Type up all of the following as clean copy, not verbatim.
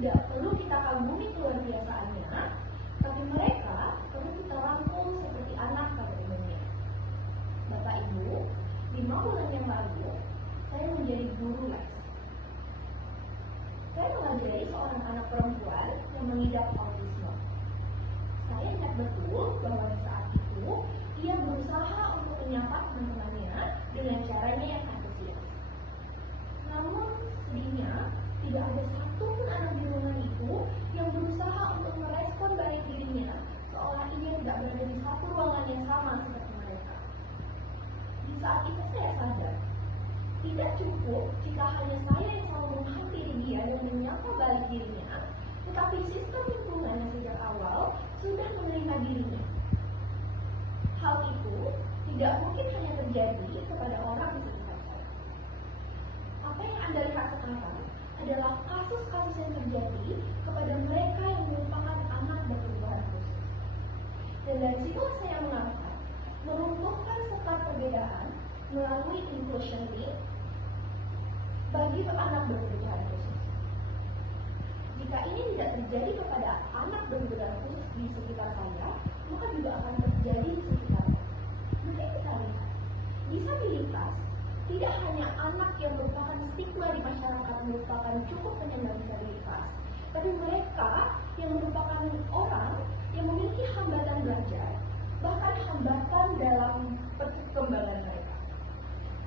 tidak perlu kita kagumi keluar biasaannya, tapi mereka perlu kita rangkul seperti anak pada umumnya. Bapak Ibu, 5 bulan yang lalu, saya menjadi guru les. Saya mengajari seorang anak perempuan yang mengidap autisme. Saya ingat betul bahwa di saat itu, ia berusaha untuk menyapa teman-temannya dengan caranya yang antusias. Namun, sedihnya, tidak ada satupun anak di rumah itu yang berusaha untuk merespon balik dirinya seolah ia tidak berada di satu ruangan yang sama seperti mereka. Di saat itu saya sadar, tidak cukup jika hanya saya yang selalu menghampiri dia dan menyapa balik dirinya, tetapi sistem lingkungan yang sejak awal sudah menerima dirinya. Hal itu tidak mungkin hanya terjadi kepada orang di sekitar saya. Apa yang Anda lihat sekarang adalah kasus-kasus yang terjadi kepada mereka yang merupakan anak berkebutuhan khusus. Dan dari situ saya mengangkat meruntuhkan sekat perbedaan melalui inclusion link bagi anak berkebutuhan khusus. Jika ini tidak terjadi kepada anak berkebutuhan khusus di sekitar saya, maka juga akan terjadi di sekitar saya. Mungkin kita lihat, disabilitas tidak hanya anak yang merupakan stigma di masyarakat merupakan cukup penyandang disabilitas, tapi mereka yang merupakan orang yang memiliki hambatan belajar, bahkan hambatan dalam perkembangan mereka.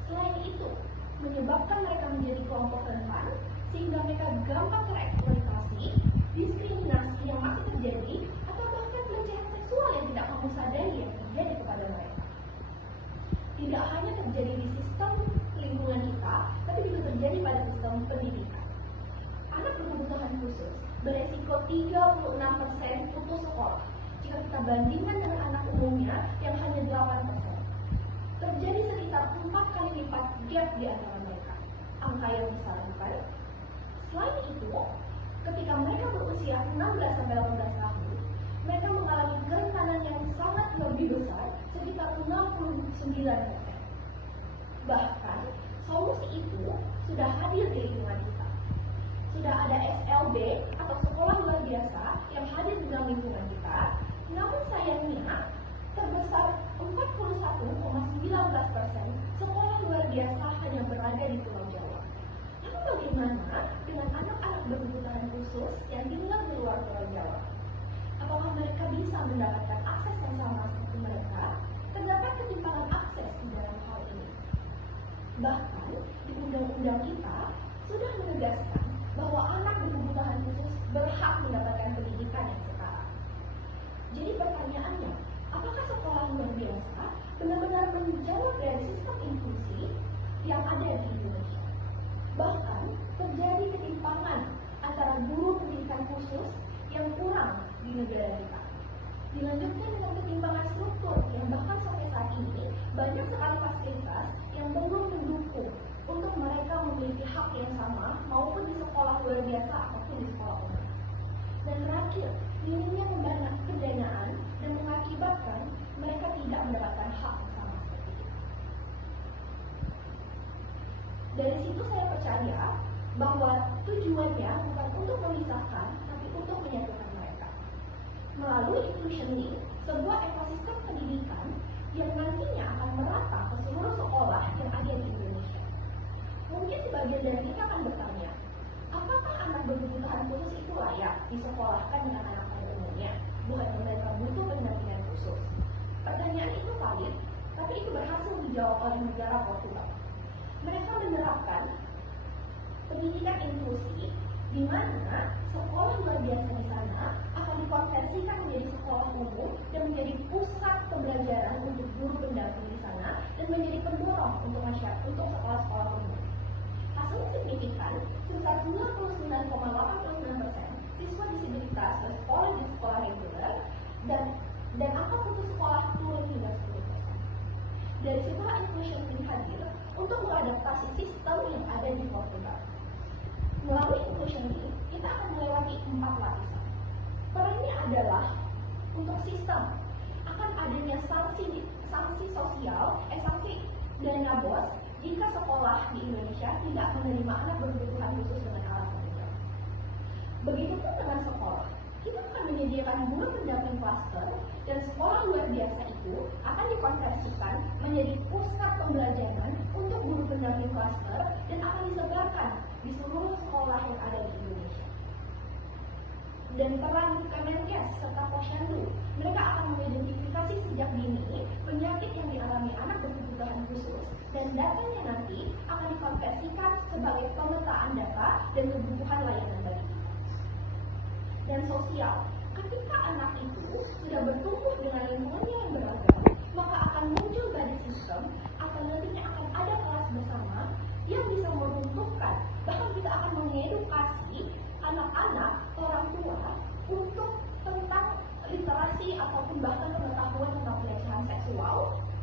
Selain itu, menyebabkan mereka menjadi kelompok rentan, sehingga mereka gampang tereksploitasi, diskriminasi yang masih terjadi, atau bahkan pelecehan seksual yang tidak kamu sadari yang terjadi kepada mereka. Tidak hanya terjadi di sistem lingkungan kita, tapi juga terjadi pada sistem pendidikan. Anak berkebutuhan khusus beresiko 36% putus sekolah jika kita bandingkan dengan anak umumnya yang hanya 8%. Terjadi sekitar 4 kali lipat gap di antara mereka. Angka yang besar bukan? Selain itu, ketika mereka berusia 16-18 tahun, mereka mengalami kerentanan yang sangat lebih besar, sekitar 69%. Bahkan, solusi itu sudah hadir di lingkungan kita. Sudah ada SLB atau sekolah luar biasa yang hadir di dalam lingkungan kita, namun sayangnya terbesar 41,19% sekolah luar biasa hanya berada di Pulau Jawa. Lalu bagaimana dengan anak-anak berkebutuhan khusus yang tinggal di luar Pulau Jawa? Apakah mereka bisa mendapatkan akses yang sama seperti mereka? Terdapat ketimpangan akses di dalam hal ini. Bahkan di undang-undang kita sudah menegaskan bahwa anak berkebutuhan khusus berhak mendapatkan pendidikan yang setara. Jadi pertanyaannya, apakah sekolah luar biasa benar-benar menjawab dari sistem inklusi yang ada di Indonesia? Bahkan terjadi ketimpangan antara guru pendidikan khusus yang kurang di negara kita. Dilanjutkan dengan ketimpangan struktur yang bahkan sampai saat ini banyak sekali fasilitas yang belum mendukung untuk mereka memiliki hak yang sama maupun di sekolah luar biasa ataupun di sekolah umum. Dan terakhir, minimnya pendanaan dan mengakibatkan mereka tidak mendapatkan hak yang sama seperti itu. Dari situ saya percaya bahwa tujuannya bukan untuk memisahkan, tapi untuk menyatukan mereka. Melalui inclusion link, sebuah ekosistem pendidikan yang nantinya akan merata ke seluruh sekolah yang ada di Indonesia. Mungkin sebagian dari kita akan bertanya, apakah anak berkebutuhan khusus itu layak disekolahkan dengan anak pada umumnya? Bukan mereka butuh pendampingan khusus. Pertanyaan itu valid, tapi itu berhasil dijawab oleh negara Portugal. Mereka menerapkan pendidikan inklusi di mana sekolah luar biasa di sana akan dikonversikan menjadi sekolah umum dan menjadi pusat pembelajaran untuk guru pendamping di sana dan menjadi pendorong untuk masyarakat untuk sekolah-sekolah umum. Hasilnya signifikan, sebesar 99,89% siswa disabilitas bersekolah di sekolah reguler dan angka putus sekolah turun hingga 10%. Dari situlah inclusion link hadir untuk mengadaptasi sistem yang ada di Portugal. Melalui inclusion link, kita akan melewati 4 lapisan. Perannya adalah untuk sistem akan adanya sanksi sosial, sanksi dana bos jika sekolah di Indonesia tidak menerima anak berkebutuhan khusus dengan alasan tertentu. Begitu menyediakan guru pendamping klaster, dan sekolah luar biasa itu akan dikonversikan menjadi pusat pembelajaran untuk guru pendamping klaster dan akan disebarkan di seluruh sekolah yang ada di Indonesia. Dan peran Kemenkes serta Posyandu, mereka akan mengidentifikasi sejak dini penyakit yang dialami anak berkebutuhan khusus, dan datanya nanti akan dikonversikan sebagai pemetaan data dan kebutuhan layanan bagi kita. Dan sosial, ketika anak itu sudah bertumbuh dengan lingkungannya yang beragam, maka akan muncul body system atau nantinya akan ada kelas bersama yang bisa meruntuhkan, bahkan kita akan mengedukasi anak-anak, orang tua untuk tentang literasi ataupun bahkan pengetahuan tentang pelecehan seksual,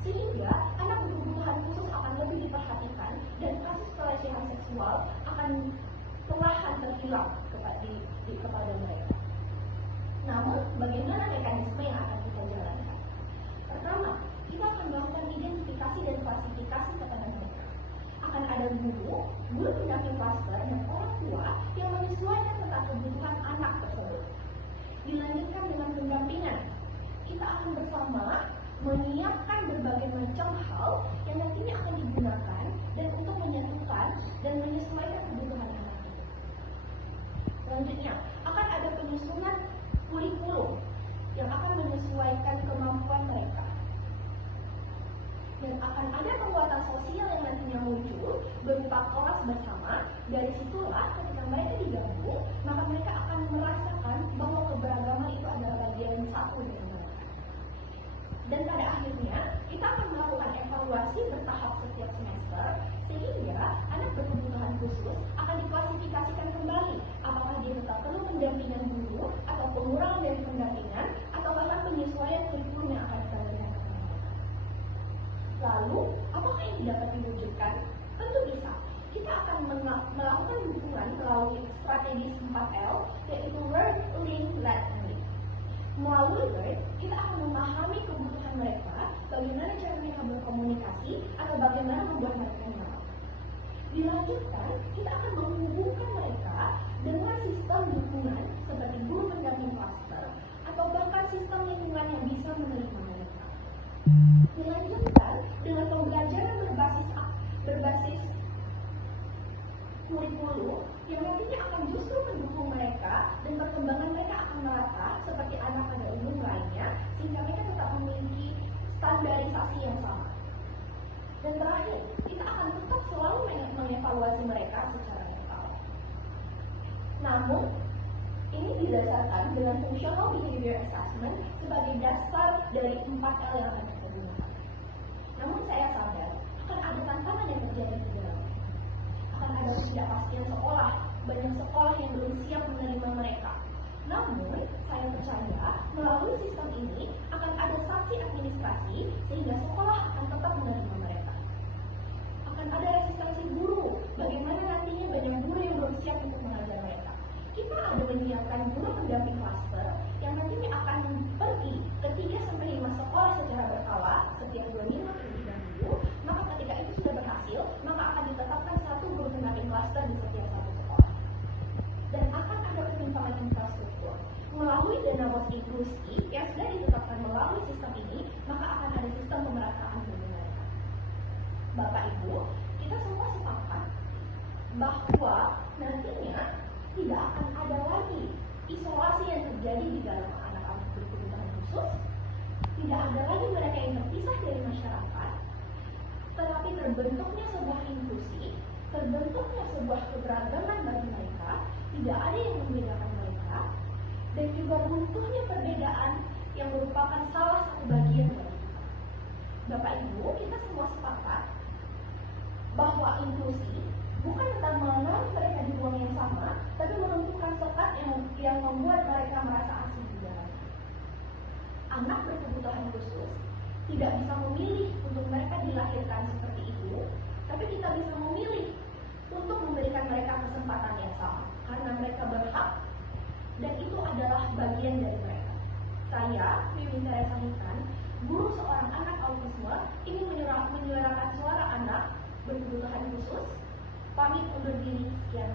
sehingga anak berkebutuhan khusus akan lebih diperhatikan dan kasus pelecehan seksual akan perlahan terhilang kepada mereka. Namun, bagaimana mekanisme yang akan kita jalankan? Pertama, kita akan melakukan identifikasi dan klasifikasi kepada mereka. Akan ada guru pendamping klaster, dan orang tua yang menyesuaikan tentang kebutuhan anak tersebut. Dilanjutkan dengan pendampingan. Kita akan bersama menyiapkan berbagai macam hal yang nantinya akan digunakan dan untuk menyatukan dan menyesuaikan kebutuhan anak itu. Selanjutnya, akan ada penyusunan kurikulum yang akan menyesuaikan kemampuan mereka. Dan akan ada penguatan sosial yang nantinya muncul berupa kelas bersama. Dari situlah ketika mereka digabung, maka mereka akan merasakan bahwa keberagaman itu adalah bagian satu dari mereka. Dan pada akhirnya, kita akan melakukan evaluasi bertahap setiap semester, sehingga anak berkebutuhan khusus akan diklasifikasikan kembali, apakah dia tetap perlu pendampingan guru, atau pengurangan dari pendampingan, atau bahkan penyesuaian kurikulum yang akan kita berikan kepada mereka. Lalu, apakah yang dapat diwujudkan? Tentu bisa. Kita akan melakukan dukungan melalui strategi 4L, yaitu Learn, Link, Let, and Lead. Melalui Learn, kita akan memahami kebutuhan mereka, bagaimana cara mereka berkomunikasi, atau bagaimana membuat mereka nyaman. Dilanjutkan, kita akan menghubungkan mereka dengan sistem dukungan seperti guru pendamping klaster, atau bahkan sistem lingkungan yang bisa menerima mereka. Dilanjutkan dengan pembelajaran berbasis kurikulum yang nantinya akan justru mendukung mereka dan perkembangan mereka akan merata seperti anak pada umum lainnya, sehingga mereka tetap memiliki standarisasi yang sama. Dan terakhir, kita akan tetap selalu mengevaluasi mereka secara netral. Namun, ini didasarkan dengan Functional Behavior Assessment sebagai dasar dari 4L yang akan kita gunakan. Namun saya sadar akan ada tantangan yang terjadi di dalamnya. Akan ada ketidakpastian sekolah, banyak sekolah yang belum siap menerima mereka. Namun, saya percaya melalui sistem ini akan ada sanksi administrasi sehingga sekolah akan tetap menerima mereka. Akan ada resistensi guru, bagaimana nantinya banyak guru yang belum siap untuk mengajar mereka. Kita ada menyiapkan guru pendamping klaster yang nantinya akan pergi ke 3-5 sekolah secara berkala setiap 2 minggu atau 3 minggu. Maka ketika itu sudah berhasil, maka akan ditetapkan satu guru pendamping klaster di setiap satu sekolah. Dan akan ada pengembangan infrastruktur. Melalui dana bos inklusi yang sudah ditetapkan melalui sistem ini, maka akan ada sistem pemerataan bagi mereka. Bapak Ibu, kita semua sepakat bahwa nantinya tidak akan ada lagi isolasi yang terjadi di dalam anak-anak berkebutuhan khusus. Tidak ada lagi mereka yang terpisah dari masyarakat, tetapi terbentuknya sebuah inklusi, terbentuknya sebuah keberagaman bagi mereka, tidak ada yang membedakan mereka, dan juga runtuhnya perbedaan yang merupakan salah satu bagian dari kita. Bapak Ibu, kita semua sepakat bahwa inklusi bukan tentang mengenal mereka di ruang yang sama, tapi menentukan sekat yang membuat mereka merasa asing di dalamnya. Anak berkebutuhan khusus tidak bisa memilih untuk mereka dilahirkan seperti itu, tapi kita bisa memilih untuk memberikan mereka kesempatan yang sama, karena mereka berhak, dan itu adalah bagian dari mereka. Saya, Mimin Teresa Hitan, guru seorang anak autisme, ingin menyuarakan suara anak berkebutuhan khusus. Pamit undur diri, sekian.